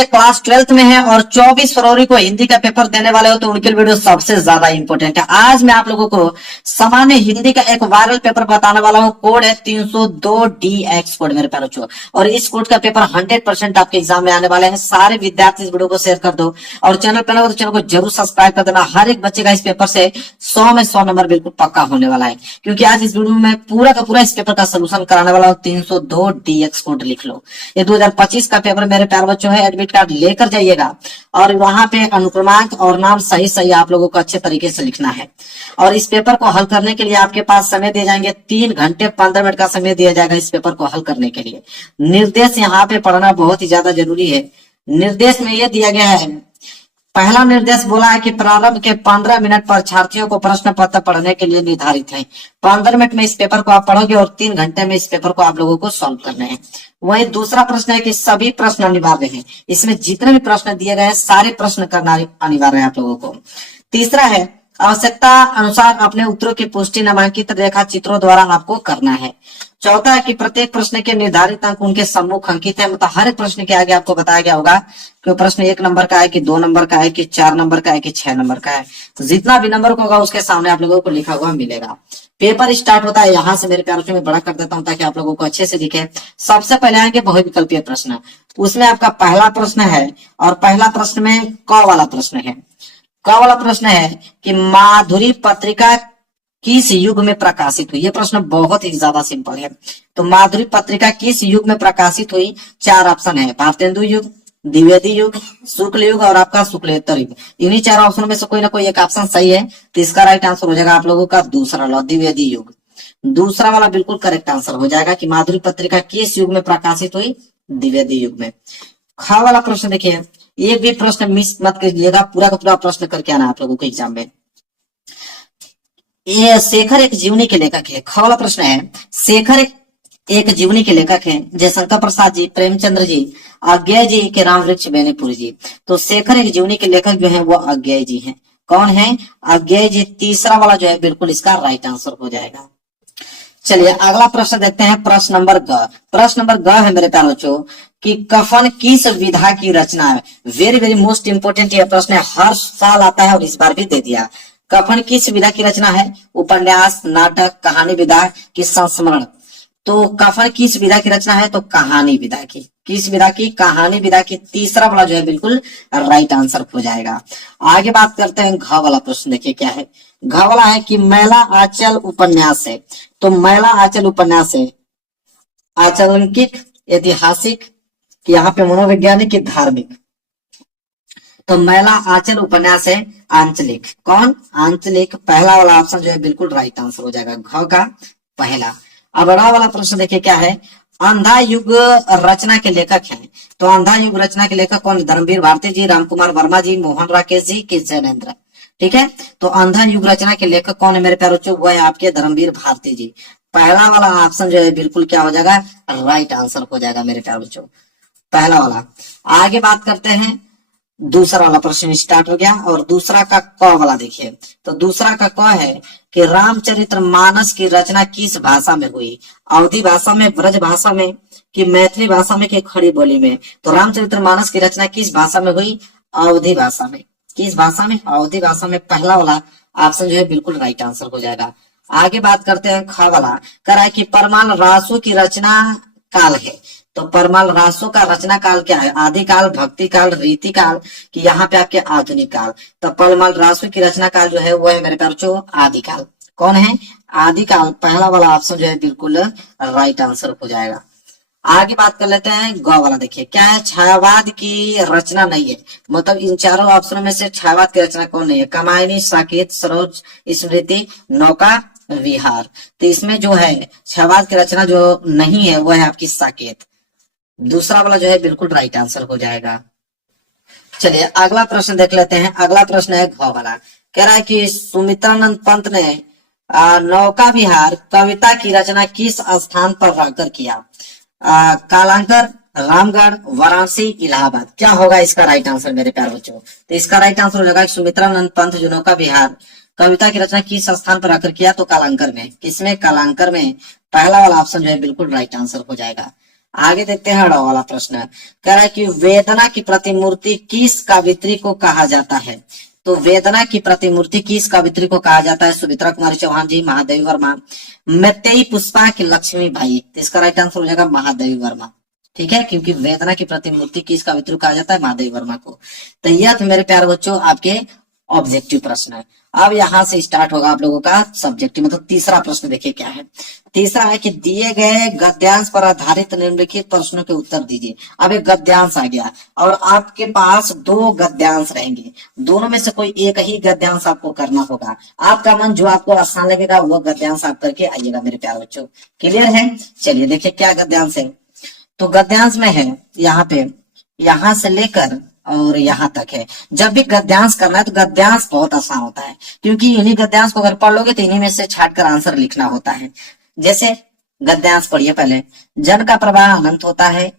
बच्चे class 12th में हैं और 24 फरवरी को हिंदी का पेपर देने वाले हो तो उनके लिए वीडियो सबसे ज्यादा इंपॉर्टेंट है। आज मैं आप लोगों को सामान्य हिंदी का एक वायरल पेपर बताने वाला हूं। कोड है 302DX कोड मेरे प्यारे बच्चों, और इस कोड का पेपर 100% आपके एग्जाम में आने वाले हैं। सारे विद्यार्थी इस वीडियो को शेयर कर दो और चैनल पर तो चैनल को जरूर सब्सक्राइब कर देना। हर एक बच्चे का इस पेपर से 100 में 100 नंबर बिल्कुल पक्का होने वाला है, क्योंकि आज इस वीडियो में पूरा का पूरा इस पेपर का सोल्यूशन कराने वाला हूं। 302DX कोड लिख लो। ये 2025 का पेपर मेरे प्यारे बच्चों है। एडमिट कार्ड लेकर जाइएगा और वहां पे अनुक्रमांक और नाम सही सही आप लोगों को अच्छे तरीके से लिखना है। और इस पेपर को हल करने के लिए आपके पास समय दिए जाएंगे 3 घंटे 15 मिनट का समय दिया जाएगा इस पेपर को हल करने के लिए। निर्देश यहाँ पे पढ़ना बहुत ही ज्यादा जरूरी है। निर्देश में यह दिया गया है, पहला निर्देश बोला है कि प्रारंभ के 15 मिनट परीक्षार्थियों को प्रश्न पत्र पढ़ने के लिए निर्धारित है। 15 मिनट में इस पेपर को आप पढ़ोगे और 3 घंटे में इस पेपर को आप लोगों को सॉल्व करने हैं। वही दूसरा प्रश्न है कि सभी प्रश्न अनिवार्य हैं। इसमें जितने भी प्रश्न दिए गए हैं सारे प्रश्न करना अनिवार्य है आप लोगों को। तीसरा है, आवश्यकता अनुसार अपने उत्तरों की पुष्टि नामांकित रेखा चित्रों द्वारा आपको करना है। चौथा है कि प्रत्येक प्रश्न के निर्धारित अंक उनके सम्मुख अंकित है। मतलब हर एक प्रश्न के आगे आपको बताया गया होगा कि प्रश्न 1 नंबर का है कि 2 नंबर का है कि 4 नंबर का है कि 6 नंबर का है। तो जितना भी नंबर होगा उसके सामने आप लोगों को लिखा हुआ मिलेगा। पेपर स्टार्ट होता है यहाँ से। मेरे प्यारों में बड़ा कर देता हूँ ताकि आप लोगों को अच्छे से दिखे। सबसे पहले आएंगे बहुविकल्पीय प्रश्न। उसमें आपका पहला प्रश्न है और पहला प्रश्न में क वाला प्रश्न है। क वाला प्रश्न है कि माधुरी पत्रिका किस युग में प्रकाशित हुई। यह प्रश्न बहुत ही ज्यादा सिंपल है। तो माधुरी पत्रिका किस युग में प्रकाशित हुई? 4 ऑप्शन है, भारतेंदु युग, द्विवेदी युग, शुक्ल युग और आपका शुक्लेत्तर युग। इन्हीं 4 ऑप्शन में से कोई ना कोई एक ऑप्शन सही है, तो इसका राइट आंसर हो जाएगा आप लोगों का दूसरा वाला, द्विवेदी युग। दूसरा वाला बिल्कुल करेक्ट आंसर हो जाएगा कि माधुरी पत्रिका किस युग में प्रकाशित हुई? द्विवेदी युग में। ख वाला प्रश्न देखिए, एक भी प्रश्न मिस मत कीजिएगा, पूरा का पूरा प्रश्न करके आना आप लोगों को एग्जाम में। ये शेखर एक जीवनी के लेखक है। ख वाला प्रश्न है, शेखर एक जीवनी के लेखक है। जयशंकर प्रसाद जी, प्रेमचंद्र जी, अज्ञेय जी के राम वृक्ष बेनीपुर जी। तो शेखर एक जीवनी के लेखक जो है वो अज्ञेय जी हैं। कौन है? अज्ञेय जी। तीसरा वाला जो है बिल्कुल इसका राइट आंसर हो जाएगा। चलिए अगला प्रश्न देखते हैं, प्रश्न नंबर ग। प्रश्न नंबर ग है मेरे प्यारे बच्चों कि कफन किस विधा की रचना है। वेरी वेरी मोस्ट इंपोर्टेंट यह प्रश्न है, हर साल आता है और इस बार भी दे दिया। कफन किस विधा की रचना है? उपन्यास, नाटक, कहानी विधा की संस्मरण। तो कफन किस विधा की रचना है? तो कहानी विधा की। किस विधा की? कहानी विधा की। तीसरा वाला जो है बिल्कुल राइट आंसर हो जाएगा। आगे बात करते हैं घ वाला प्रश्न। देखिए क्या है, घ वाला है कि मैला आंचल उपन्यास है। तो मैला आंचल उपन्यास है आचलंकिक, ऐतिहासिक, कि यहाँ पे मनोवैज्ञानिक, की धार्मिक। तो मैला आंचल उपन्यास है आंचलिक। कौन? आंचलिक। पहला वाला ऑप्शन जो है बिल्कुल राइट आंसर हो जाएगा, घ का पहला। अब बड़ा वाला प्रश्न देखिए क्या है, अंधा युग रचना के लेखक हैं। तो अंधा युग रचना के लेखक कौन? धर्मवीर भारती जी, रामकुमार वर्मा जी, मोहन राकेश जी, कि जैनेन्द्र। ठीक है, तो अंधा युग रचना के लेखक कौन है मेरे प्यारे बच्चों? वो है आपके धर्मवीर भारती जी। पहला वाला ऑप्शन जो है बिल्कुल क्या हो जाएगा? राइट आंसर हो जाएगा मेरे प्यारे बच्चों, पहला वाला। आगे बात करते हैं, दूसरा वाला प्रश्न स्टार्ट हो गया और दूसरा का क वाला देखिए। तो दूसरा का क है कि रामचरित्र मानस की रचना किस भाषा में हुई? अवधी भाषा में, ब्रज भाषा में, कि मैथिली भाषा में, कि खड़ी बोली में। तो रामचरित्र मानस की रचना किस भाषा में हुई? अवधी भाषा में। किस भाषा में? अवधी भाषा में। पहला वाला ऑप्शन जो है बिल्कुल राइट आंसर हो जाएगा। आगे बात करते हैं ख वाला, कह है कि परमाल रासो की रचना काल है। तो परमाल रासो का रचना काल क्या है? आदिकाल, भक्ति काल, रीति काल, कि यहाँ पे आपके आधुनिक काल। तो परमाल रासो की रचना काल जो है वो है मेरे प्यारे बच्चों आदिकाल। कौन है? आदिकाल। पहला वाला ऑप्शन जो है बिल्कुल राइट आंसर हो जाएगा। आगे बात कर लेते हैं ग वाला। देखिए क्या है, छायावाद की रचना नहीं है। मतलब इन चारों ऑप्शनों में से छायावाद की रचना कौन नहीं है? कामायनी, साकेत, सरोज, स्मृति, नौका विहार। तो इसमें जो है छायावाद की रचना जो नहीं है वो है आपकी साकेत। दूसरा वाला जो है बिल्कुल राइट आंसर हो जाएगा। चलिए अगला प्रश्न देख लेते हैं। अगला प्रश्न है घ वाला, कह रहा है कि सुमित्रानंद पंत ने नौका विहार कविता की रचना किस स्थान पर रहकर किया? कालांतर, रामगढ़, वाराणसी, इलाहाबाद। क्या होगा इसका राइट आंसर मेरे प्यारे बच्चों? तो इसका राइट आंसर हो जाएगा सुमित्रानंद पंत जो नौका विहार कविता की रचना किस स्थान पर आकर किया? तो कालांकर में। किसमें? कालांकर में। पहला वाला ऑप्शन जो है बिल्कुल राइट आंसर हो जाएगा। आगे देखते हैं अड़ा वाला प्रश्न। कह रहा है कि वेदना की प्रतिमूर्ति किस कावित्री को कहा जाता है? तो वेदना की प्रतिमूर्ति किस कावित्री को कहा जाता है? सुमित्रा कुमारी चौहान जी, महादेवी वर्मा, मैत्रेयी पुष्पा की लक्ष्मी भाई। तो इसका राइट आंसर हो जाएगा महादेवी वर्मा। ठीक है, क्योंकि वेदना की प्रतिमूर्ति किस कावित्री को कहा जाता है? महादेवी वर्मा को। तो यह तो मेरे प्यारे बच्चों आपके ऑब्जेक्टिव प्रश्न है। अब यहाँ से स्टार्ट होगा आप लोगों का सब्जेक्टिव, मतलब तीसरा प्रश्न। देखिए क्या है तीसरा, है कि दिए गए गद्यांश पर आधारित निम्नलिखित प्रश्नों के उत्तर दीजिए। अब एक गद्यांश आ गया और आपके पास दो गद्यांश रहेंगे, दोनों में से कोई एक ही गद्यांश आपको करना होगा। आपका मन जो आपको आसान लगेगा वो गद्यांश आप करके आइएगा मेरे प्यारे बच्चों। क्लियर है? चलिए देखिए क्या गद्यांश है। तो गद्यांश में है यहाँ पे, यहाँ से लेकर और यहाँ तक है। जब भी गद्यांश करना है तो गद्यांश बहुत आसान होता है, क्योंकि इन्हीं गद्यांश को अगर पढ़ लोगे तो इन्हीं में से छाट कर आंसर लिखना होता है। जैसे गद्यांश पढ़िए पहले। जन का प्रवाह अनंत होता है,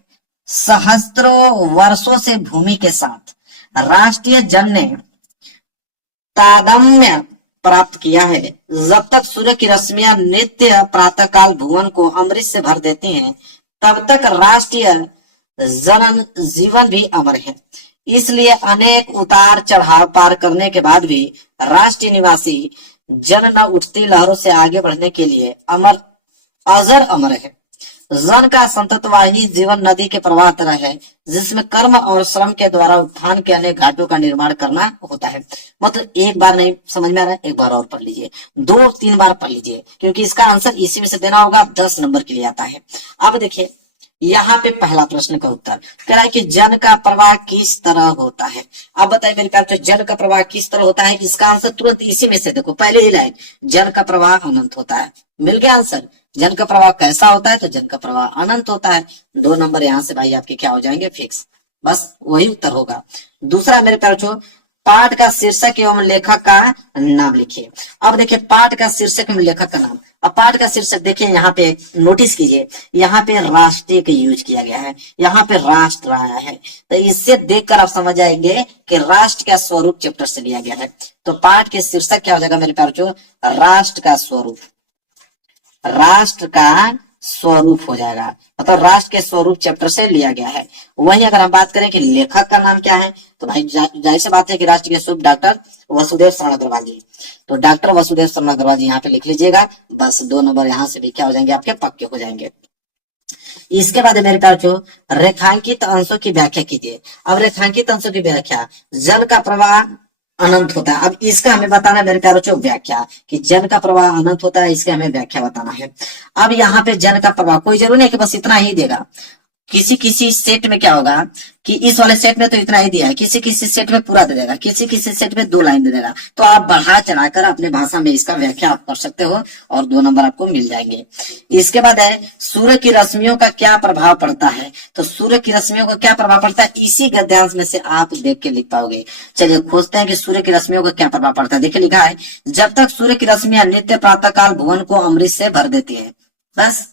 सहस्त्रों वर्षों से भूमि के साथ राष्ट्रीय जन ने तादम्य प्राप्त किया है। जब तक सूर्य की रश्मियां नित्य प्रातःकाल भुवन को अमृत से भर देती हैं, तब तक राष्ट्रीय जनन जीवन भी अमर है। इसलिए अनेक उतार चढ़ाव पार करने के बाद भी राष्ट्रीय निवासी जन न उठती लहरों से आगे बढ़ने के लिए अजर अमर है। जन का संततवाही जीवन नदी के प्रवाह तरह है, जिसमें कर्म और श्रम के द्वारा उत्थान के अनेक घाटों का निर्माण करना होता है। मतलब एक बार नहीं समझ में आ रहा है, एक बार और पढ़ लीजिए, 2-3 बार पढ़ लीजिए, क्योंकि इसका आंसर इसी में से देना होगा। 10 नंबर के लिए आता है। अब देखिए यहाँ पे पहला प्रश्न का उत्तर कह रहा है कि जन का प्रवाह किस तरह होता है। अब बताइए मेरे प्यारे, जन का प्रवाह किस तरह होता है? इसका आंसर तुरंत इसी में से देखो, पहले ही लाइन, जन का प्रवाह अनंत होता है। मिल गया आंसर। जन का प्रवाह कैसा होता है? तो जन का प्रवाह अनंत होता है। 2 नंबर यहाँ से भाई आपके क्या हो जाएंगे? फिक्स। बस वही उत्तर होगा। दूसरा मेरे प्यारे, पाठ का शीर्षक एवं लेखक का नाम लिखिए। अब देखिए पाठ का शीर्षक एवं लेखक का नाम। अब पाठ का शीर्षक देखिए, यहाँ पे नोटिस कीजिए, यहाँ पे राष्ट्रीय का यूज किया गया है, यहाँ पे राष्ट्र आया है। तो इससे देखकर आप समझ जाएंगे कि राष्ट्र का स्वरूप चैप्टर से लिया गया है। तो पाठ के शीर्षक क्या हो जाएगा मेरे प्यारे? राष्ट्र का स्वरूप। राष्ट्र का स्वरूप हो जाएगा, मतलब राष्ट्र के स्वरूप चैप्टर से लिया गया है। वहीं अगर हम बात करें कि लेखक का नाम क्या है, तो भाई जाहिर सी बात है कि राष्ट्र के स्वरूप डॉक्टर वसुदेव शरण अग्रवाल जी। तो डॉक्टर वसुदेव शरण अग्रवाल जी यहाँ पे लिख लीजिएगा। बस 2 नंबर यहाँ से भी क्या हो जाएंगे? आपके पक्के हो जाएंगे। इसके बाद मेरे प्यारे, रेखांकित अंशों की व्याख्या कीजिए। अब रेखांकित अंशों की व्याख्या, जल का प्रवाह अनंत होता है। अब इसका हमें बताना है मेरे प्यारों व्याख्या, कि जन का प्रवाह अनंत होता है, इसका हमें व्याख्या बताना है। अब यहाँ पे जन का प्रवाह कोई जरूरी नहीं कि बस इतना ही देगा। किसी किसी सेट में क्या होगा कि इस वाले सेट में तो इतना ही दिया है, किसी किसी सेट में पूरा दे देगा, किसी किसी सेट में 2 लाइन दे देगा। तो आप बढ़ा चढ़ाकर अपने भाषा में इसका व्याख्या आप कर सकते हो और 2 नंबर आपको मिल जाएंगे। इसके बाद है सूर्य की रश्मियों का क्या प्रभाव पड़ता है। तो सूर्य की रश्मियों का क्या प्रभाव पड़ता है, इसी गद्यांश में से आप देख के लिख पाओगे। चलिए खोजते हैं कि सूर्य की रश्मियों का क्या प्रभाव पड़ता है। देखिए लिखा है, जब तक सूर्य की रश्मियां नित्य प्रातःकाल भुवन को अमृत से भर देती है। बस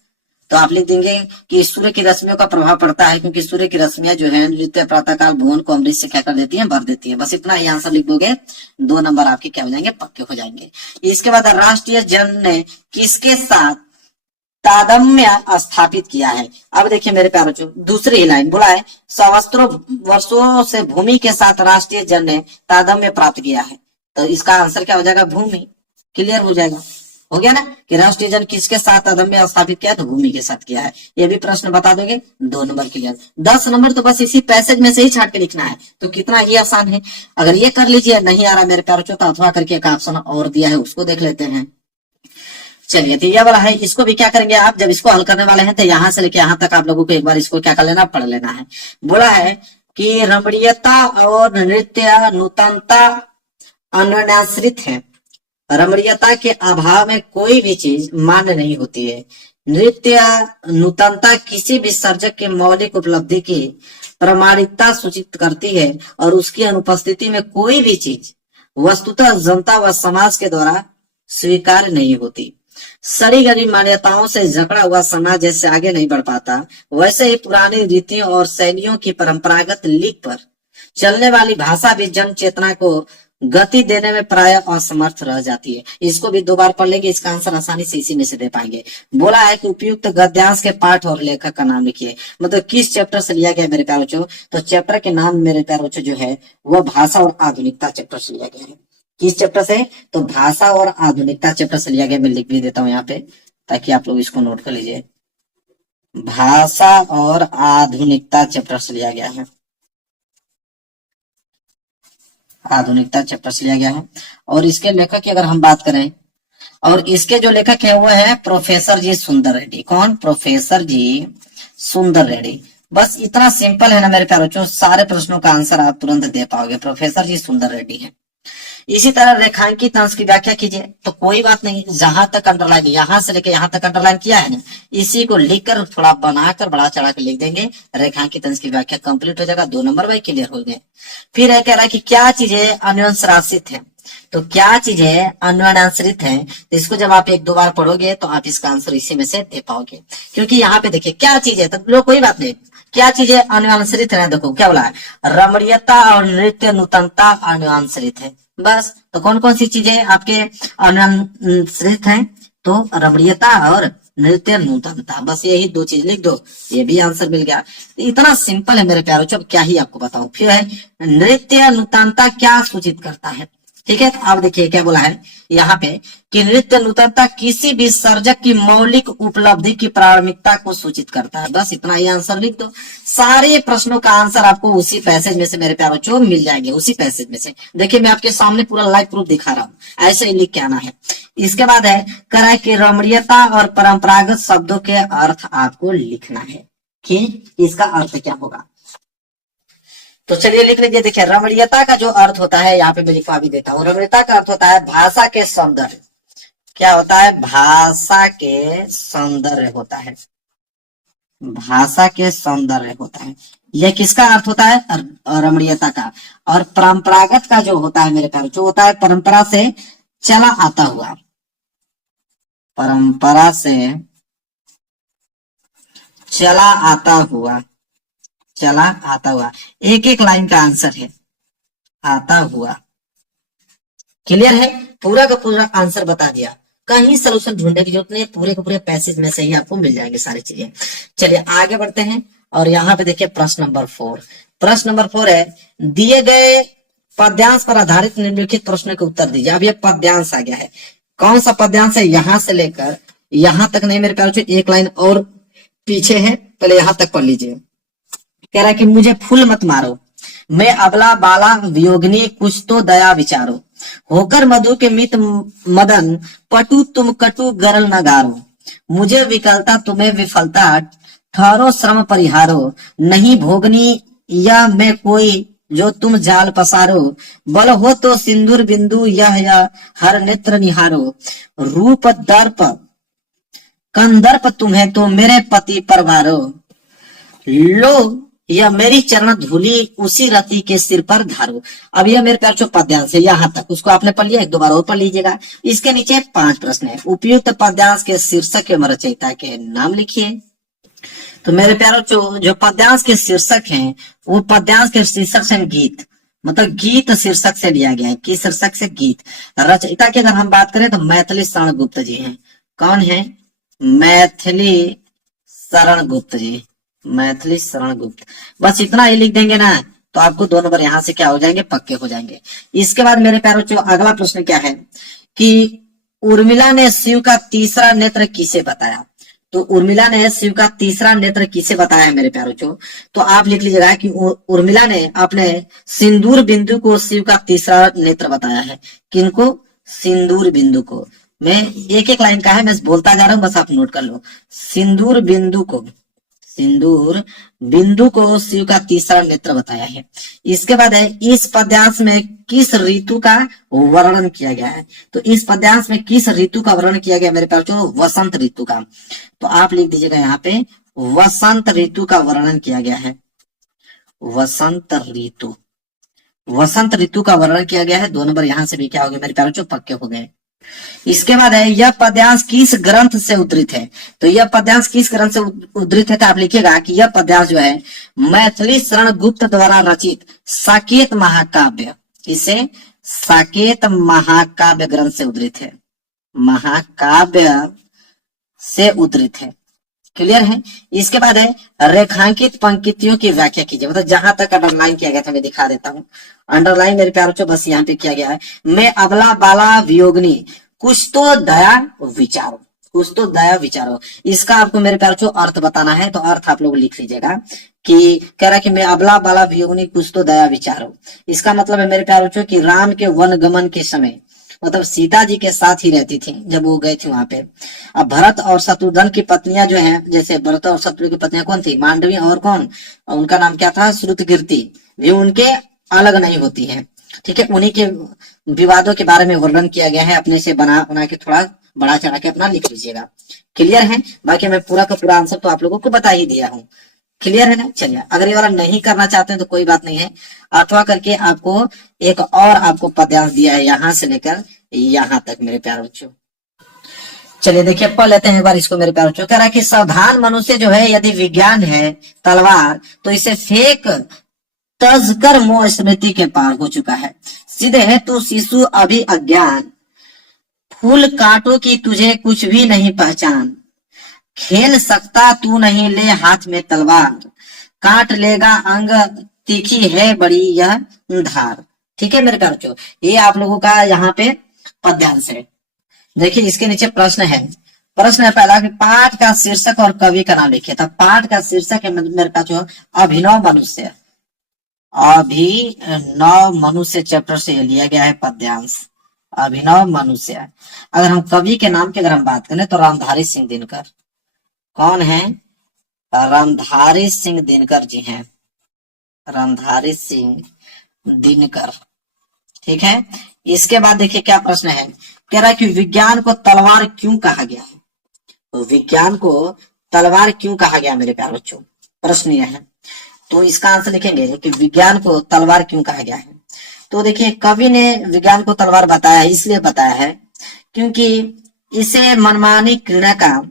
तो आप लिख देंगे कि सूर्य की रश्मियों का प्रभाव पड़ता है, क्योंकि सूर्य की रश्मियां जो है नित्य प्रातःकाल भुवन को अमृत से क्या कर देती हैं? भर देती है। बस इतना ही आंसर लिख दोगे, 2 नंबर आपके क्या हो जाएंगे? पक्के हो जाएंगे। इसके बाद राष्ट्रीय जन ने किसके साथ तादम्य स्थापित किया है। अब देखिए मेरे प्यारों, दूसरी लाइन बोला है, सहस्त्रों वर्षों से भूमि के साथ राष्ट्रीय जन ने तादम्य प्राप्त किया है। तो इसका आंसर क्या हो जाएगा? भूमि। क्लियर हो जाएगा, हो गया ना कि राष्ट्रीय जन किसके साथ तादम्य स्थापित किया है? तो भूमि के साथ किया है। ये भी प्रश्न बता दोगे, 2 नंबर क्लियर। 10 नंबर तो बस इसी पैसेज में से ही छाट के लिखना है, तो कितना ही आसान है। अगर ये कर लीजिए, नहीं आ रहा मेरे प्यारों तो अथवा करके एक ऑप्शन और दिया है, उसको देख लेते हैं। चलिए तो यह वाला है, इसको भी क्या करेंगे आप, जब इसको हल करने वाले हैं तो यहाँ से लेके यहाँ तक आप लोगों को एक बार इसको क्या कर लेना, पढ़ लेना है। बोला है कि रमणीयता और नृत्य नूतनता अन्योन्याश्रित है। रमणीयता के अभाव में कोई भी चीज मान्य नहीं होती है। नृत्य नूतनता किसी भी सर्जक के मौलिक उपलब्धि की प्रामाणिकता सूचित करती है और उसकी अनुपस्थिति में कोई भी चीज वस्तुतः जनता व समाज के द्वारा स्वीकार नहीं होती। सड़ी गली मान्यताओं से जकड़ा हुआ समाज जैसे आगे नहीं बढ़ पाता, वैसे ही पुरानी रीतियों और शैलियों की परंपरागत लीक पर चलने वाली भाषा भी जन चेतना को गति देने में प्राय असमर्थ रह जाती है। इसको भी 2 बार पढ़ लेंगे, इसका आंसर आसानी से इसी में से दे पाएंगे। बोला है कि उपयुक्त गद्यांश के पाठ और लेखक का नाम लिखिए, मतलब किस चैप्टर से लिया गया मेरे प्यारे बच्चों। तो चैप्टर के नाम मेरे प्यारे बच्चों जो है वह भाषा और आधुनिकता चैप्टर से लिया गया है। किस चैप्टर से? तो भाषा और आधुनिकता चैप्टर से लिया गया। मैं लिख भी देता हूँ यहाँ पे ताकि आप लोग इसको नोट कर लीजिए। भाषा और आधुनिकता चैप्टर से लिया गया है, आधुनिकता चैप्टर से लिया गया है। और इसके लेखक की अगर हम बात करें, और इसके जो लेखक है वो है प्रोफेसर जी सुंदर रेड्डी। कौन? प्रोफेसर जी सुंदर रेड्डी। बस इतना सिंपल है ना मेरे प्यारे बच्चों, सारे प्रश्नों का आंसर आप तुरंत दे पाओगे। प्रोफेसर जी सुंदर रेड्डी है। इसी तरह रेखांकित अंश की व्याख्या कीजिए। तो कोई बात नहीं, जहां तक अंडरलाइन, यहां से लेके यहां तक अंडरलाइन किया है ना, इसी को लिखकर थोड़ा बनाकर बड़ा चढ़ा कर लिख देंगे, रेखांकित अंश की व्याख्या कंप्लीट हो जाएगा। 2 नंबर भाई क्लियर हो गए। फिर है कह रहा है कि क्या चीजें अन्वंशराशित है। तो क्या चीजें अन्वंशरित है, तो इसको जब आप 1-2 बार पढ़ोगे तो आप इसका आंसर इसी में से दे पाओगे। क्योंकि यहाँ पे देखिए क्या चीज है, तो लोग कोई बात नहीं, क्या चीजें अन्वंशरित है। देखो क्या बोला है, रमणीयता और नृत्य नूतनता अन्वंशरित है। बस, तो कौन कौन सी चीजें आपके अन्वंशरित हैं? तो रमणीयता और नृत्य नूतनता, बस यही 2 चीज लिख दो, ये भी आंसर मिल गया। इतना सिंपल है मेरे प्यारों, अब क्या ही आपको बताऊं। फिर है नृत्य नूतनता क्या सूचित करता है। ठीक है, तो आप देखिए क्या बोला है यहाँ पे कि नृत्य नूतनता किसी भी सर्जक की मौलिक उपलब्धि की प्रारंभिकता को सूचित करता है। बस इतना ही आंसर लिख दो, सारे प्रश्नों का आंसर आपको उसी पैसेज में से मेरे प्यारे बच्चों मिल जाएंगे, उसी पैसेज में से। देखिए मैं आपके सामने पूरा लाइव प्रूफ दिखा रहा हूँ, ऐसे ही लिख के आना है। इसके बाद है कह रहा है कि रमणीयता और परंपरागत शब्दों के अर्थ आपको लिखना है कि इसका अर्थ क्या होगा। तो चलिए लिख लीजिए। देखिए रमणीयता का जो अर्थ होता है, यहाँ पे मैं लिखवा भी देता हूँ। रमणीयता का अर्थ होता है भाषा के सौंदर्य। क्या होता है? भाषा के सौंदर्य होता है, भाषा के सौंदर्य होता है। यह किसका अर्थ होता है? रमणीयता का। और परंपरागत का जो होता है मेरे प्यारे, जो होता है परंपरा से चला आता हुआ, परंपरा से चला आता हुआ, चला आता हुआ। एक एक लाइन का आंसर है आता हुआ। क्लियर है? पूरा का पूरा आंसर बता दिया, कहीं सोल्यूशन ढूंढने की जरूरत नहीं, पूरे के पूरे पैसेज में से ही आपको मिल जाएंगे सारी चीजें। चलिए आगे बढ़ते हैं, और यहाँ पे देखिए प्रश्न नंबर 4। प्रश्न नंबर 4 है, दिए गए पद्यांश पर आधारित निम्नलिखित प्रश्नों के उत्तर दीजिए। अब ये पद्यांश आ गया है, कौन सा पद्यांश है? यहां से लेकर यहां तक नहीं मेरे प्यारे, एक लाइन और पीछे है, पहले यहां तक पढ़ लीजिए। कह रहा है कि मुझे फूल मत मारो, मैं अबला बाला वियोगिनी, कुछ तो दया विचारो, होकर मधु के मित मदन, पटु तुम कटु गरल नगारो, मुझे विकलता तुम्हें विफलता, ठहरो श्रम परिहारो, नहीं भोगनी यह मैं कोई, जो तुम जाल पसारो, बल हो तो सिंदूर बिंदु यह हर नेत्र निहारो, रूप दर्प कंदर्प तुम्हें तो मेरे पति परवारो, लो यह मेरी चरण धूली उसी रति के सिर पर धारो। अब यह मेरे प्यार पद्यांश है, यहाँ तक उसको आपने पढ़ लिया, 1-2 बार और पढ़ लीजिएगा। इसके नीचे 5 प्रश्न है। उपयुक्त पद्यांश के शीर्षक एवं रचयिता के नाम लिखिए। तो मेरे प्यारों जो पद्यांश के शीर्षक हैं, वो पद्यांश के शीर्षक से गीत, मतलब गीत शीर्षक से लिया गया है। किस शीर्षक से? गीत। रचयिता की अगर हम बात करें तो मैथिली शरण गुप्त जी हैं। कौन है? मैथिली शरण गुप्त जी, मैथिली शरण गुप्त। बस इतना ही लिख देंगे ना, तो आपको 2 नंबर यहाँ से क्या हो जाएंगे? पक्के हो जाएंगे। इसके बाद मेरे प्यारों अगला प्रश्न क्या है कि उर्मिला ने शिव का तीसरा नेत्र किसे बताया। तो उर्मिला ने शिव का तीसरा नेत्र किसे बताया है मेरे प्यारों? तो आप लिख लीजिएगा कि उर्मिला ने अपने सिंदूर बिंदु को शिव का तीसरा नेत्र बताया है। किनको? सिंदूर बिंदु को। मैं एक एक लाइन का है, मैं बोलता जा रहा हूं, बस आप नोट कर लो। सिंदूर बिंदु को, सिंदूर बिंदु को शिव का तीसरा नेत्र बताया है। इसके बाद है इस पद्यांश में किस ऋतु का वर्णन किया गया है। तो इस पद्यांश में किस ऋतु का वर्णन किया गया मेरे प्यारे? वसंत ऋतु का। तो आप लिख दीजिएगा यहाँ पे वसंत ऋतु का वर्णन किया गया है। वसंत ऋतु, वसंत ऋतु का वर्णन किया गया है। 2 नंबर यहाँ से भी क्या हो गए मेरे प्यारे? पक्के हो गए। इसके बाद है यह पद्यांश किस ग्रंथ से उद्धृत है। तो यह पद्यांश किस ग्रंथ से उद्धृत है? तो आप लिखिएगा कि यह पद्यांश जो है मैथिली शरण गुप्त द्वारा रचित साकेत महाकाव्य, इसे साकेत महाकाव्य ग्रंथ से उद्धृत है, महाकाव्य से उद्धृत है। क्लियर है। इसके बाद है रेखांकित पंक्तियों की व्याख्या कीजिए। मतलब जहां तक अंडरलाइन किया गया था मैं दिखा देता हूँ। अंडरलाइन मेरे प्यारों से बस यहाँ पे किया गया है। मैं अबला बाला वियोगनी कुछ तो दया विचारो, कुछ तो दया विचारो। इसका आपको मेरे प्यारों से अर्थ बताना है, तो अर्थ आप लोग लिख लीजिएगा कि कह रहा कि मैं अबला बाला वियोगनी कुछ तो दया विचारो। इसका मतलब है मेरे प्यारों से कि राम के वन गमन के समय मतलब सीता जी के साथ ही रहती थी जब वो गए थे वहां पे। अब भरत और शत्रुघ्न की पत्नियां जो हैं, जैसे भरत और शत्रुघ्न की पत्नियां कौन थी, मांडवी और कौन, उनका नाम क्या था, श्रुतकीर्ति, भी उनके अलग नहीं होती है। ठीक है, उन्हीं के विवादों के बारे में वर्णन किया गया है। अपने से बना बना के थोड़ा बढ़ा चढ़ा के अपना लिख लीजिएगा। क्लियर है। बाकी मैं पूरा का पूरा आंसर तो आप लोगों को बता ही दिया हूँ। क्लियर है ना। चलिए, अगर ये वाला नहीं करना चाहते हैं तो कोई बात नहीं है, अथवा करके आपको एक और आपको पद्यांश दिया है यहां से लेकर यहां तक मेरे प्यारे बच्चों। चलिए देखिए, पढ़ लेते हैं एक बार इसको मेरे प्यारे बच्चों। कह रहा है कि सावधान मनुष्य जो है यदि विज्ञान है तलवार तो इसे फेंक तजकर मोह स्मृति के पार हो चुका है। सीधे है तू शिशु अभी अज्ञान, फूल काटो की तुझे कुछ भी नहीं पहचान, खेल सकता तू नहीं ले हाथ में तलवार, काट लेगा अंग तीखी है बड़ी यह धार। ठीक है मेरे प्यारे बच्चों, ये आप लोगों का यहाँ पे पद्यांश है। देखिए इसके नीचे प्रश्न है। प्रश्न है पहला कि पाठ का शीर्षक और कवि का नाम लिखिए। था पाठ का शीर्षक है मेरे पास जो अभिनव मनुष्य, अभिनव मनुष्य चैप्टर से लिया गया है पद्यांश, अभिनव मनुष्य। अगर हम कवि के नाम की अगर हम बात करें तो रामधारी सिंह दिनकर। कौन है, रामधारी सिंह दिनकर जी हैं, रामधारी सिंह दिनकर। ठीक है। इसके बाद देखिए क्या प्रश्न है। कह रहा है कि विज्ञान को तलवार क्यों कहा गया है। तो विज्ञान को तलवार क्यों कहा गया मेरे प्यारे बच्चों, प्रश्न यह है। तो इसका आंसर लिखेंगे कि विज्ञान को तलवार क्यों कहा गया है। तो देखिए कवि ने विज्ञान को तलवार बताया है, इसलिए बताया है क्योंकि इसे मनमानी क्रीड़ा का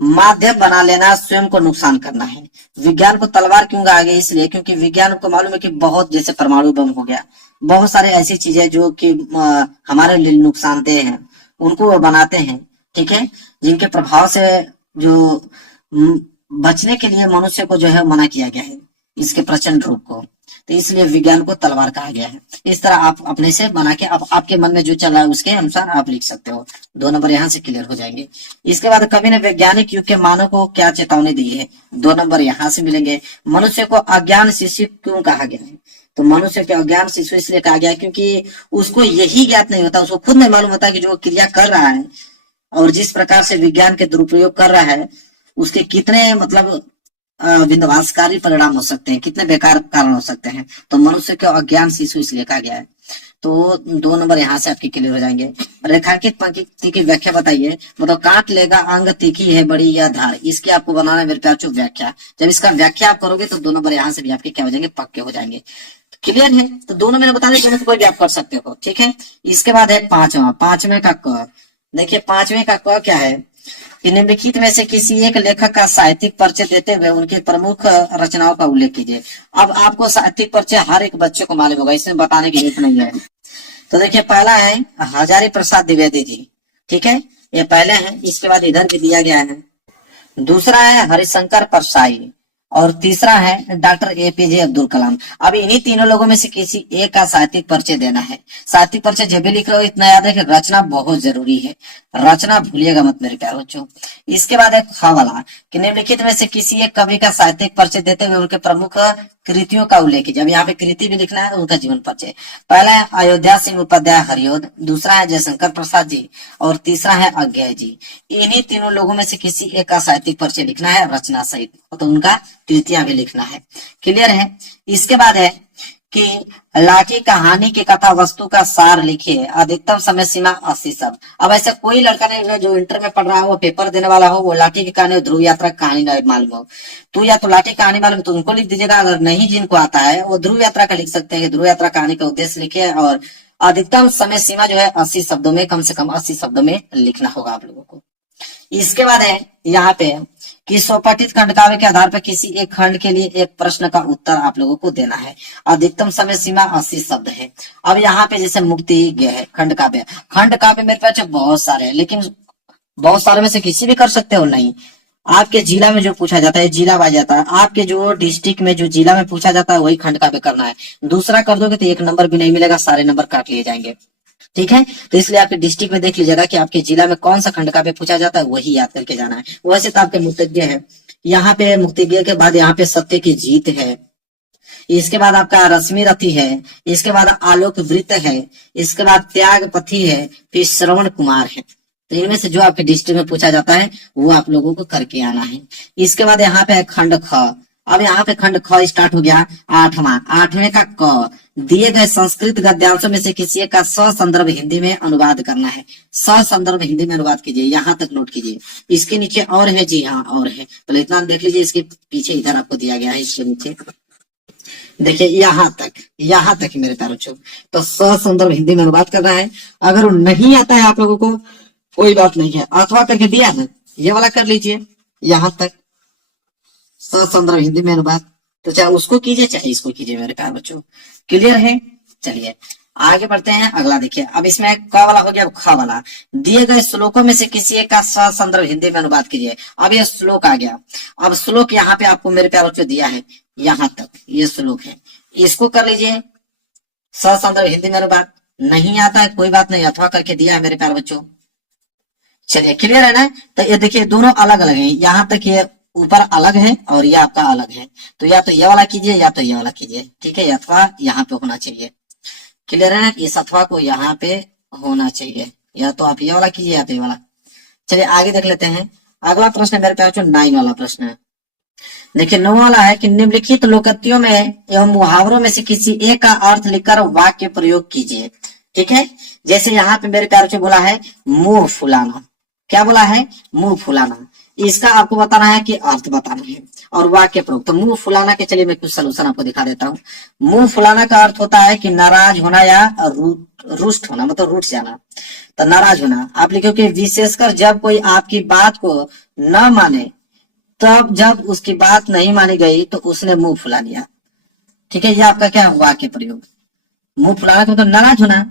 माध्यम बना लेना स्वयं को नुकसान करना है। विज्ञान को तलवार क्यों कहा गया, इसलिए क्योंकि विज्ञान को मालूम है कि बहुत, जैसे परमाणु बम हो गया, बहुत सारे ऐसी चीजें जो कि हमारे लिए नुकसानदेह हैं, उनको वो बनाते हैं। ठीक है, जिनके प्रभाव से जो बचने के लिए मनुष्य को जो है मना किया गया है, इसके प्रचंड रूप को। तो इसलिए विज्ञान को तलवार कहा गया है। इस तरह आप अपने से बना के आपके मन में जो चल रहा है उसके अनुसार आप लिख सकते हो। 2 नंबर यहाँ से क्लियर हो जाएंगे। इसके बाद कवि ने वैज्ञानिक युग के मानव को क्या चेतावनी दी है, 2 नंबर यहाँ से मिलेंगे। मनुष्य को अज्ञान शिशु क्यों कहा गया है, तो मनुष्य के अज्ञान शिशु इसलिए कहा गया क्योंकि उसको यही ज्ञात नहीं होता, उसको खुद नहीं मालूम होता कि जो क्रिया कर रहा है और जिस प्रकार से विज्ञान के दुरुपयोग कर रहा है उसके कितने मतलब विध्वंसकारी परिणाम हो सकते हैं, कितने बेकार कारण हो सकते हैं। तो मनुष्य के अज्ञान शिशु इसलिए कहा गया है। तो 2 नंबर यहाँ से आपके क्लियर हो जाएंगे। रेखांकित पंक्ति की व्याख्या बताइए। मतलब काट लेगा अंग तीखी है बड़ी या धार, इसकी आपको बनाना है मेरे प्यार व्याख्या। जब इसका व्याख्या आप करोगे तो 2 नंबर यहाँ से भी आपके क्या हो जाएंगे, पक्के हो जाएंगे। क्लियर है। तो दोनों मैंने बता दिया, कोई भी आप कर सकते हो। ठीक है। इसके बाद है पांचवें का क। देखिए 5वें का क क्या है कि निम्नलिखित में से किसी एक लेखक का साहित्यिक परिचय देते हुए उनके प्रमुख रचनाओं का उल्लेख कीजिए। अब आपको साहित्यिक परिचय हर एक बच्चे को मालूम होगा, इसमें बताने की जरूरत नहीं है। तो देखिए पहला है हजारी प्रसाद द्विवेदी जी। ठीक है, ये पहले हैं। इसके बाद इधर भी दिया गया है। दूसरा है हरिशंकर परसाई और तीसरा है डॉक्टर एपीजे अब्दुल कलाम। अब इन्हीं तीनों लोगों में से किसी एक का साहित्यिक परिचय देना है। साहित्यिक परिचय जब भी लिख रहे हो इतना याद है कि रचना बहुत जरूरी है, रचना भूलिएगा मत मेरे प्यारे बच्चों। इसके बाद है ख वाला कि निम्नलिखित में से किसी एक कवि का साहित्यिक परिचय देते हुए उनके प्रमुख कृतियों का उल्लेख कीजिए। अब यहाँ पे कृति भी लिखना है, उनका जीवन परिचय। पहला है अयोध्या सिंह उपाध्याय हरिओद, दूसरा है जयशंकर प्रसाद जी और तीसरा है अज्ञेय जी। इन्हीं तीनों लोगों में से किसी एक का साहित्यिक परिचय लिखना है रचना सहित, तो उनका कृतियां भी लिखना है। क्लियर है। इसके बाद है कि लाठी कहानी की कथा वस्तु का सार लिखिए, अधिकतम समय सीमा 80 शब्द। अब ऐसा कोई लड़का नहीं है जो इंटर में पढ़ रहा हो, वो पेपर देने वाला हो, वो लाठी की कहानी ध्रुव यात्रा की कहानी नहीं मालूम हो, तो या तो लाठी कहानी मालूम तो उनको लिख दीजिएगा। अगर नहीं जिनको आता है वो ध्रुव यात्रा का लिख सकते हैं। ध्रुव यात्रा कहानी का उद्देश्य लिखिए और अधिकतम समय सीमा जो है 80 शब्दों में, कम से कम 80 शब्दों में लिखना होगा आप लोगों को। इसके बाद है यहाँ पे कि स्वपठित खंड काव्य के आधार पर किसी एक खंड के लिए एक प्रश्न का उत्तर आप लोगों को देना है। अधिकतम समय सीमा 80 शब्द है। अब यहाँ पे जैसे मुक्ति गया है खंड काव्य, खंड काव्य मेरे पास बहुत सारे हैं, लेकिन बहुत सारे में से किसी भी कर सकते हो नहीं। आपके जिला में जो पूछा जाता है जिला वाइज जाता है, आपके जो डिस्ट्रिक्ट में जो जिला में पूछा जाता है वही खंड काव्य करना है। दूसरा कर दोगे तो 1 नंबर भी नहीं मिलेगा, सारे नंबर काट लिए जाएंगे। ठीक है, तो इसलिए आपके डिस्ट्रिक्ट में देख लीजिएगा कि आपके जिला में कौन सा खंड काव्य पूछा जाता है, वही याद करके जाना है। वैसे तो आपके मुक्तज्ञ है, यहाँ पे मुक्तज्ञ के बाद यहाँ पे सत्य की जीत है, इसके बाद आपका रश्मि रथी है, इसके बाद आलोक वृत्त है, इसके बाद त्याग पथी है, फिर श्रवण कुमार है। तो इनमें से जो आपके डिस्ट्रिक्ट में पूछा जाता है वो आप लोगों को करके आना है। इसके बाद यहाँ पे है खंड ख। अब यहाँ पे खंड ख स्टार्ट हो गया। 8वें का क, दिए गए संस्कृत गद्यांशों में से किसी एक का ससंदर्भ हिंदी में अनुवाद करना है। ससंदर्भ हिंदी में अनुवाद कीजिए, यहाँ तक नोट कीजिए। इसके नीचे और है, जी हाँ और है, पहले इतना देख लीजिए। इसके पीछे इधर आपको दिया गया है, इसके नीचे देखिए यहाँ तक मेरे प्यारे बच्चों। तो ससंदर्भ हिंदी में अनुवाद करना है। अगर वो नहीं आता है आप लोगों को कोई बात नहीं है, अथवा करके दिया है, ये वाला कर लीजिए यहाँ तक ससंदर्भ हिंदी में अनुवाद। तो चाहे उसको कीजिए चाहे इसको कीजिए मेरे प्यारे बच्चों। क्लियर है? चलिए आगे बढ़ते हैं। अगला देखिए, अब इसमें क वाला हो गया, अब ख वाला। दिए गए श्लोकों में से किसी एक का ससंदर्भ हिंदी में अनुवाद कीजिए। अब ये श्लोक आ गया। अब श्लोक यहाँ पे आपको मेरे प्यारे बच्चों दिया है, यहाँ तक ये श्लोक है, इसको कर लीजिए ससंदर्भ हिंदी में अनुवाद। नहीं आता है कोई बात नहीं, अथवा करके दिया है मेरे प्यारे बच्चों। चलिए क्लियर है ना? तो ये देखिए दोनों अलग अलग है, यहाँ तक ये ऊपर अलग है और ये आपका अलग है। तो या तो ये वाला कीजिए या तो ये वाला कीजिए, ठीक है? अथवा यहाँ पे होना चाहिए। क्लियर है ना? इस अथवा को यहाँ पे होना चाहिए, या तो आप ये वाला कीजिए या तो ये वाला। चलिए आगे देख लेते हैं। अगला प्रश्न मेरे प्यारे बच्चों 9 वाला प्रश्न है। देखिए 9 वाला है कि निम्नलिखित लोकोक्तियों में एवं मुहावरों में से किसी एक का अर्थ लिखकर वाक्य प्रयोग कीजिए। ठीक है, जैसे यहाँ पे मेरे प्यारे बच्चों बोला है मुंह फुलाना। क्या बोला है? मुंह फुलाना। इसका आपको बताना है कि अर्थ बताना है और वाक्य प्रयोग। तो मुंह फुलाना के चलिए मैं कुछ सोल्यूशन आपको दिखा देता हूँ। मुंह फुलाना का अर्थ होता है कि नाराज होना या रुष्ट होना, मतलब रूठ जाना। तो नाराज होना आप लिखोगे विशेषकर जब कोई आपकी बात को न माने, तब जब उसकी बात नहीं मानी गई तो उसने मुंह फुला लिया। ठीक है, ये आपका क्या वाक्य प्रयोग। मुंह फुलाना का मतलब नाराज होना।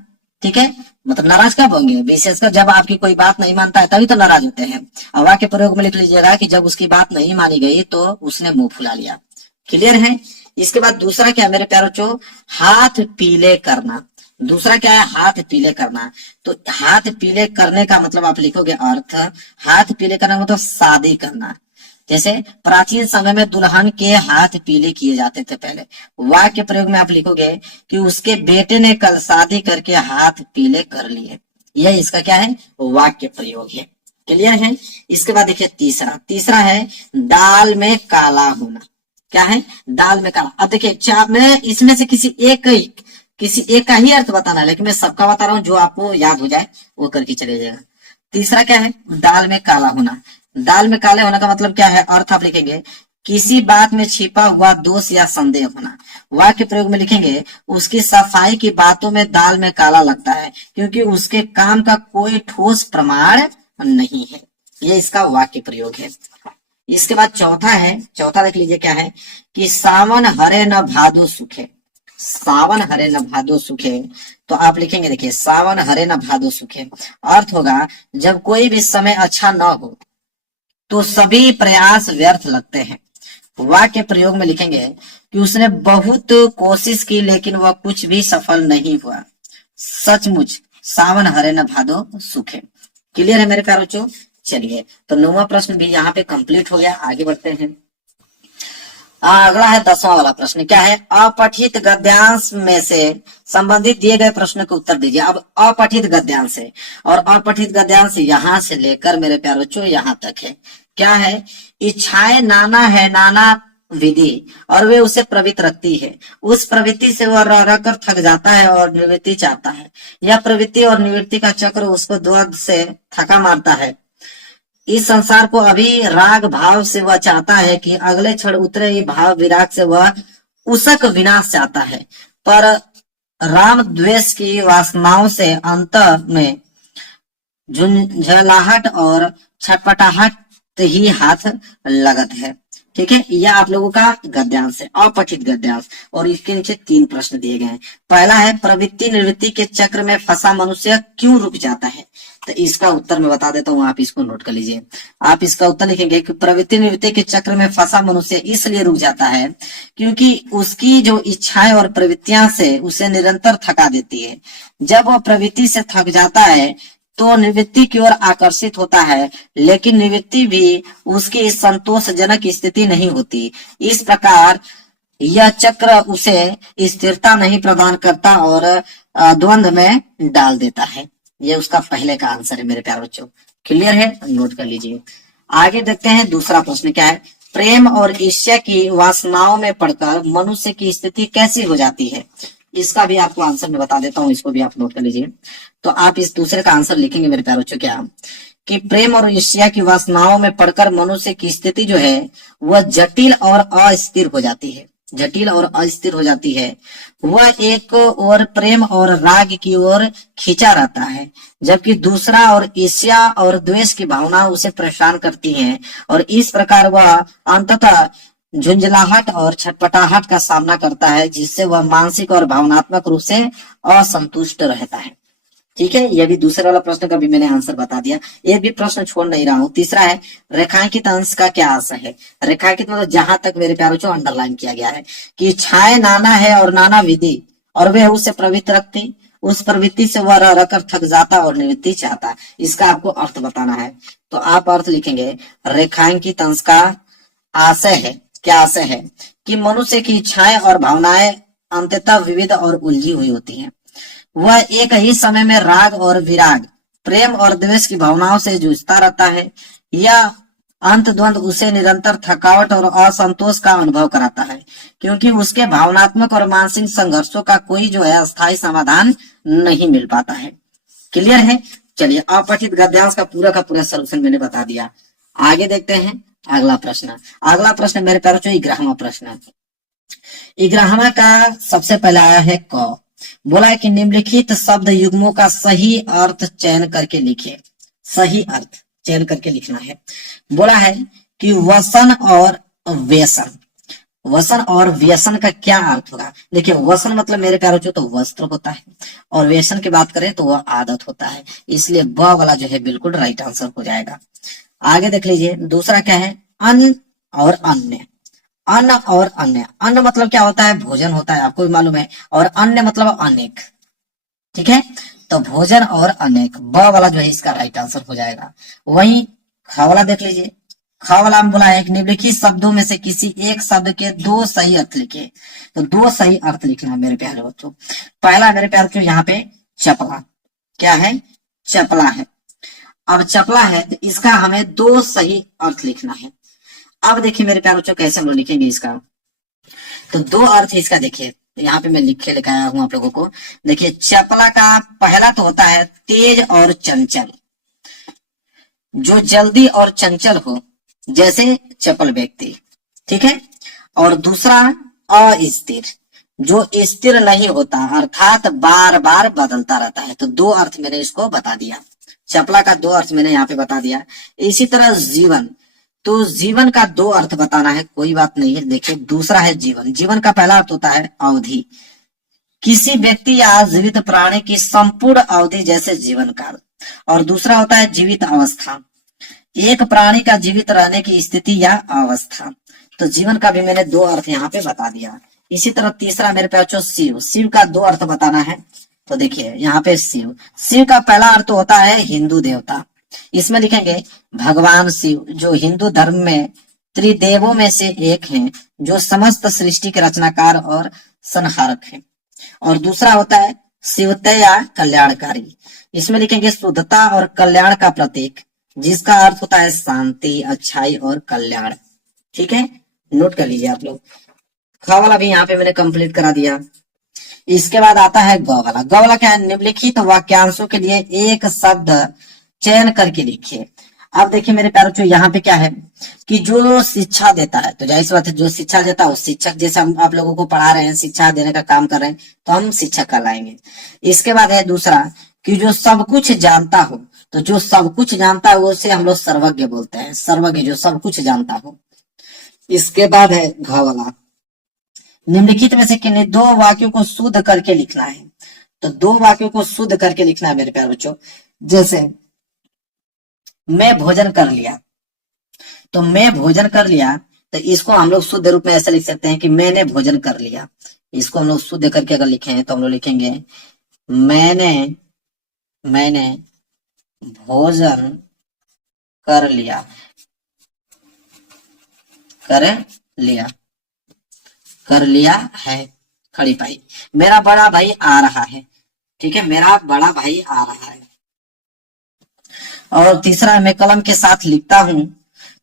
ठीक है, मतलब नाराज कब होंगे? विशेषकर जब आपकी कोई बात नहीं मानता है तभी तो नाराज होते हैं। और वाक्य प्रयोग में लिख लीजिएगा कि जब उसकी बात नहीं मानी गई तो उसने मुंह फुला लिया। क्लियर है? इसके बाद दूसरा क्या मेरे प्यारे बच्चों? हाथ पीले करना। दूसरा क्या है? हाथ पीले करना। तो हाथ पीले करने का मतलब आप लिखोगे अर्थ, हाथ पीले करना मतलब शादी करना। जैसे प्राचीन समय में दुल्हन के हाथ पीले किए जाते थे पहले। वाक्य प्रयोग में आप लिखोगे कि उसके बेटे ने कल शादी करके हाथ पीले कर लिए। यह इसका क्या है? वाक्य प्रयोग है। क्लियर है? इसके बाद देखिए तीसरा है दाल में काला होना। क्या है? दाल में काला। अब देखिए मैं इसमें से किसी एक का ही अर्थ बताना है, लेकिन मैं सबका बता रहा हूँ, जो आपको याद हो जाए वो करके चले जाएगा। तीसरा क्या है? दाल में काला होना। दाल में काले होने का मतलब क्या है? अर्थ आप लिखेंगे किसी बात में छिपा हुआ दोष या संदेह होना। वाक्य प्रयोग में लिखेंगे उसकी सफाई की बातों में दाल में काला लगता है क्योंकि उसके काम का कोई ठोस प्रमाण नहीं है। ये इसका वाक्य प्रयोग है। इसके बाद चौथा देख लीजिए क्या है कि सावन हरे न भादो सूखे। सावन हरे न भादो सूखे। तो आप लिखेंगे देखिए सावन हरे न भादो सूखे। अर्थ होगा जब कोई भी समय अच्छा न हो तो सभी प्रयास व्यर्थ लगते हैं। वाक्य प्रयोग में लिखेंगे कि उसने बहुत कोशिश की लेकिन वह कुछ भी सफल नहीं हुआ। सचमुच सावन हरे न भादो सूखे। क्लियर है मेरे प्यारे बच्चों? चलिए तो 9वां प्रश्न भी यहाँ पे कंप्लीट हो गया। आगे बढ़ते हैं। अगला है 10वां वाला प्रश्न। क्या है? अपठित गद्यांश में से संबंधित दिए गए प्रश्न के उत्तर दीजिए। अब अपठित गद्यांश है और अपठित गद्यांश यहाँ से लेकर मेरे प्यारे बच्चों यहाँ तक है। क्या है? इच्छाएं नाना है, नाना विधि, और वे उसे प्रवृत्त रखती है। उस प्रवृत्ति से वह रह रह कर थक जाता है और निवृत्ति चाहता है। यह प्रवृत्ति और निवृत्ति का चक्र उसको द्वंद से थका मारता है। इस संसार को अभी राग भाव से वह चाहता है कि अगले क्षण उतरे ही भाव विराग से वह उसक विनाश चाहता है, पर राम द्वेष की वासनाओं से अंत में झुंझलाहट और छटपटाहट ही हाथ लगत है। ठीक है, यह आप लोगों का गद्यांश है, अपठित गद्यांश। और इसके नीचे 3 प्रश्न दिए गए हैं। पहला है, प्रवृत्ति निवृत्ति के चक्र में फंसा मनुष्य क्यों रुक जाता है? तो इसका उत्तर मैं बता देता हूँ, आप इसको नोट कर लीजिए। आप इसका उत्तर लिखेंगे कि प्रवृत्ति निवृत्ति के चक्र में फंसा मनुष्य इसलिए रुक जाता है क्योंकि उसकी जो इच्छाएं और प्रवृत्तियां से उसे निरंतर थका देती है। जब वह प्रवृत्ति से थक जाता है तो निवृत्ति की ओर आकर्षित होता है, लेकिन निवृत्ति भी उसकी संतोषजनक स्थिति नहीं होती। इस प्रकार यह चक्र उसे स्थिरता नहीं प्रदान करता और द्वंद्व में डाल देता है। यह उसका पहले का आंसर है मेरे प्यारे बच्चों। क्लियर है? नोट कर लीजिए। आगे देखते हैं दूसरा प्रश्न क्या है। प्रेम और ईर्ष्या की वासनाओं में पड़कर मनुष्य की स्थिति कैसी हो जाती है? इसका भी आपको आंसर मैं बता देता हूँ, इसको भी आप नोट कर लीजिए। तो आप इस दूसरे का आंसर लिखेंगे मेरे प्यारे बच्चों क्या, कि प्रेम और ईर्ष्या की वासनाओं में पड़कर मनुष्य की स्थिति जो है वह जटिल और अस्थिर हो जाती है। जटिल और अस्थिर हो जाती है। वह एक ओर प्रेम और राग की ओर खींचा रहता है, जबकि दूसरा और ईर्ष्या और द्वेष की भावना उसे परेशान करती है, और इस प्रकार वह अंततः झुंझलाहट और छटपटाहट का सामना करता है, जिससे वह मानसिक और भावनात्मक रूप से असंतुष्ट रहता है। ठीक है, यह भी दूसरे वाला प्रश्न का भी मैंने आंसर बता दिया। एक भी प्रश्न छोड़ नहीं रहा हूं। तीसरा है, रेखांकित अंश का क्या आशय है? रेखांकित मतलब जहां तक मेरे प्यारों को अंडरलाइन किया गया है कि इच्छाएं नाना है और नाना विधि, और वह उससे प्रवृत्त रखती, उस प्रवृत्ति से वह रह कर थक जाता और निवृत्ति चाहता। इसका आपको अर्थ बताना है। तो आप अर्थ लिखेंगे, रेखांकित अंश का आशय है, क्या आशय है कि मनुष्य की इच्छाएं और भावनाएं अंततः विविध और उलझी हुई होती हैं। वह एक ही समय में राग और विराग, प्रेम और द्वेष की भावनाओं से जूझता रहता है। यह अंत द्वंद उसे निरंतर थकावट और असंतोष का अनुभव कराता है, क्योंकि उसके भावनात्मक और मानसिक संघर्षों का कोई जो है अस्थायी समाधान नहीं मिल पाता है। क्लियर है? चलिए, अपठित गद्यांश का पूरा सलूशन मैंने बता दिया। आगे देखते हैं अगला प्रश्न। अगला प्रश्न मेरे प्यारों 11वां प्रश्न। 11वां का सबसे पहले आया है क। बोला है कि निम्नलिखित शब्द युग्मों का सही अर्थ चयन करके लिखे। सही अर्थ चयन करके लिखना है। बोला है कि वसन और व्यसन। वसन और व्यसन का क्या अर्थ होगा? देखिए, वसन मतलब मेरे प्यारों तो वस्त्र होता है, और व्यसन की बात करें तो वह आदत होता है। इसलिए ब वाला जो है बिल्कुल राइट आंसर हो जाएगा। आगे देख लीजिए, दूसरा क्या है? अन्न और अन्य। अन्न और अन्य, अन्न मतलब क्या होता है? भोजन होता है, आपको भी मालूम है। और अन्य मतलब अनेक। ठीक है, तो भोजन और अनेक, ब वाला जो है इसका राइट आंसर हो जाएगा। वहीं ख वाला देख लीजिए। ख वाला में बोला है कि निम्नलिखित शब्दों में से किसी एक शब्द के 2 सही अर्थ लिखे। तो 2 सही अर्थ लिखना है मेरे प्यारे बच्चों। पहला मेरे प्यारे बच्चों यहाँ पे चपला। क्या है? चपला है। अब चपला है तो इसका हमें 2 सही अर्थ लिखना है। अब देखिए मेरे प्यारे बच्चों कैसे हम लोग लिखेंगे इसका। तो 2 अर्थ यहाँ देखिए, यहाँ पे मैं लिखे लिखाया हूं आप लोगों को। देखिए, चपला का पहला तो होता है तेज और चंचल, जो जल्दी और चंचल हो, जैसे चपल व्यक्ति। ठीक है, और दूसरा अस्थिर, जो स्थिर नहीं होता, अर्थात बार बार बदलता रहता है। तो 2 अर्थ मैंने इसको बता दिया। चपला का 2 अर्थ मैंने यहाँ पे बता दिया। इसी तरह जीवन, तो जीवन का 2 अर्थ बताना है, कोई बात नहीं है। देखिए, दूसरा है जीवन। जीवन का पहला अर्थ होता है अवधि, किसी व्यक्ति या जीवित प्राणी की संपूर्ण अवधि, जैसे जीवन काल। और दूसरा होता है जीवित अवस्था, एक प्राणी का जीवित रहने की स्थिति या अवस्था। तो जीवन का भी मैंने 2 अर्थ यहाँ पे बता दिया। इसी तरह तीसरा मेरे पास शिव। शिव का 2 अर्थ बताना है। तो देखिए यहाँ पे शिव, शिव का पहला अर्थ होता है हिंदू देवता। इसमें लिखेंगे भगवान शिव, जो हिंदू धर्म में त्रिदेवों में से एक हैं, जो समस्त सृष्टि के रचनाकार और संहारक हैं। और दूसरा होता है शिवतया कल्याणकारी। इसमें लिखेंगे शुद्धता और कल्याण का प्रतीक, जिसका अर्थ होता है शांति, अच्छाई और कल्याण। ठीक है, नोट कर लीजिए आप लोग। ख वाला भी यहाँ पे मैंने कंप्लीट करा दिया। इसके बाद आता है ग वाला। ग वाला क्या है? निम्नलिखित वाक्यांशों के लिए एक शब्द चयन करके लिखिए। अब देखिए मेरे प्यारों, जो यहाँ पे क्या है कि जो शिक्षा देता है, तो जाहिर सी बात है जो शिक्षा देता है वो शिक्षक, जैसे हम आप लोगों को पढ़ा रहे हैं, शिक्षा देने का काम कर रहे हैं, तो हम शिक्षक कहलाएंगे। इसके बाद है दूसरा कि जो सब कुछ जानता हो, तो जो सब कुछ जानता है उसे हम लोग सर्वज्ञ बोलते हैं, सर्वज्ञ जो सब कुछ जानता हो। इसके बाद है घ वाला, निम्नलिखित में से किन्हीं दो वाक्यों को शुद्ध करके लिखना है। तो दो वाक्यों को शुद्ध करके लिखना है मेरे प्यारे बच्चों। जैसे मैं भोजन कर लिया, तो मैं भोजन कर लिया, तो इसको हम लोग शुद्ध रूप में ऐसे लिख सकते हैं कि मैंने भोजन कर लिया। इसको हम लोग शुद्ध करके अगर लिखें तो हम लोग लिखेंगे मैंने मैंने भोजन कर लिया, कर लिया, कर लिया है, खड़ी पाई। मेरा बड़ा भाई आ रहा है, ठीक है, मेरा बड़ा भाई आ रहा है। और तीसरा, मैं कलम के साथ लिखता हूं,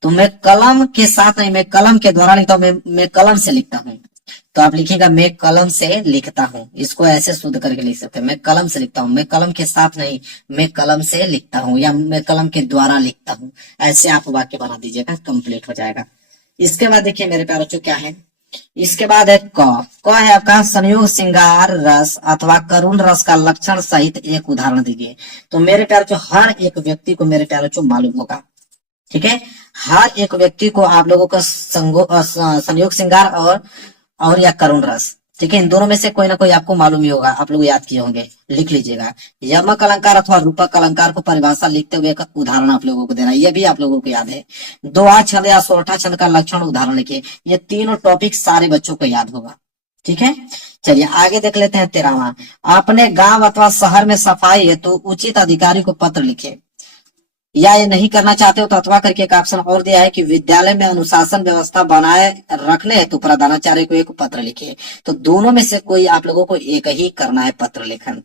तो मैं कलम के साथ नहीं, मैं कलम के द्वारा लिखता हूं, मैं कलम से लिखता हूं। तो आप लिखिएगा मैं कलम से लिखता हूं, इसको ऐसे शुद्ध करके लिख सकते हैं, मैं कलम से लिखता हूं, मैं कलम के साथ नहीं, मैं कलम से लिखता हूं, या मैं कलम के द्वारा लिखता हूं। ऐसे आप वाक्य बना दीजिएगा, कंप्लीट हो जाएगा। इसके बाद देखिए मेरे प्यारे बच्चों क्या है, इसके बाद है क है आपका संयोग श्रृंगार रस अथवा करुण रस का लक्षण सहित एक उदाहरण दीजिए। तो मेरे प्यारे बच्चों हर एक व्यक्ति को मेरे प्यारे बच्चों मालूम होगा, ठीक है, हर एक व्यक्ति को आप लोगों का संयोग श्रृंगार और या करुण रस, ठीक है, इन दोनों में से कोई ना कोई आपको मालूम ही होगा, आप लोग याद किए होंगे, लिख लीजिएगा। यमक अलंकार अथवा रूपक अलंकार को परिभाषा लिखते हुए एक उदाहरण आप लोगों को देना, यह भी आप लोगों को याद है। दोहा छंद या सोरठा छंद का लक्षण उदाहरण लिखिए। ये तीनों टॉपिक सारे बच्चों को याद होगा, ठीक है। चलिए आगे देख लेते हैं 13वां, अपने गांव अथवा शहर में सफाई है तो उचित अधिकारी को पत्र लिखे, या ये नहीं करना चाहते हो तो अथवा करके एक ऑप्शन और दिया है कि विद्यालय में अनुशासन व्यवस्था बनाए रखने हेतु तो प्रधानाचार्य को एक पत्र लिखिए। तो दोनों में से कोई आप लोगों को एक ही करना है पत्र लेखन।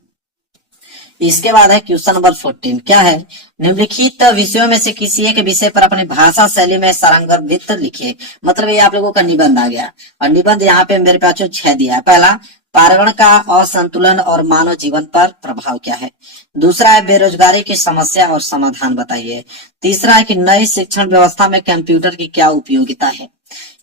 इसके बाद है क्वेश्चन नंबर 14, क्या है, निम्नलिखित विषयों में से किसी एक विषय पर अपनी भाषा शैली में सारंगर्भित लिखिए। मतलब ये आप लोगों का निबंध आ गया, और निबंध यहाँ पे मेरे पास 6 दिया है। पहला, पर्यावरण का असंतुलन और मानव जीवन पर प्रभाव क्या है। दूसरा है बेरोजगारी की समस्या और समाधान बताइए। तीसरा है कि नई शिक्षण व्यवस्था में कंप्यूटर की क्या उपयोगिता है।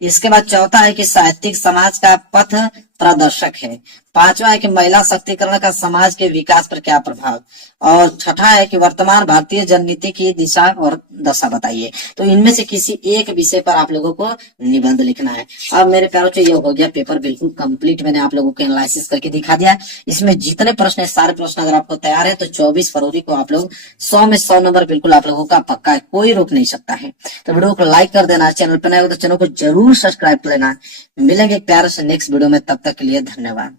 इसके बाद चौथा है कि साहित्यिक समाज का पथ प्रदर्शक है। पांचवा है कि महिला शक्तिकरण का समाज के विकास पर क्या प्रभाव। और छठा है कि वर्तमान भारतीय जननीति की दिशा और दशा बताइए। तो इनमें से किसी एक विषय पर आप लोगों को निबंध लिखना है। अब मेरे प्यारों से ये हो गया पेपर बिल्कुल कंप्लीट, मैंने आप लोगों को एनालिसिस करके दिखा दिया। इसमें जितने प्रश्न है सारे प्रश्न अगर आपको तैयार है तो 24 फरवरी को आप लोग 100 में 100 नंबर बिल्कुल आप लोगों का पक्का है, कोई रोक नहीं सकता है। तो वीडियो को लाइक कर देना, चैनल पर नए हो तो चैनल को जरूर सब्सक्राइब कर लेना। मिलेंगे प्यार से नेक्स्ट वीडियो में, तब तक के लिए धन्यवाद।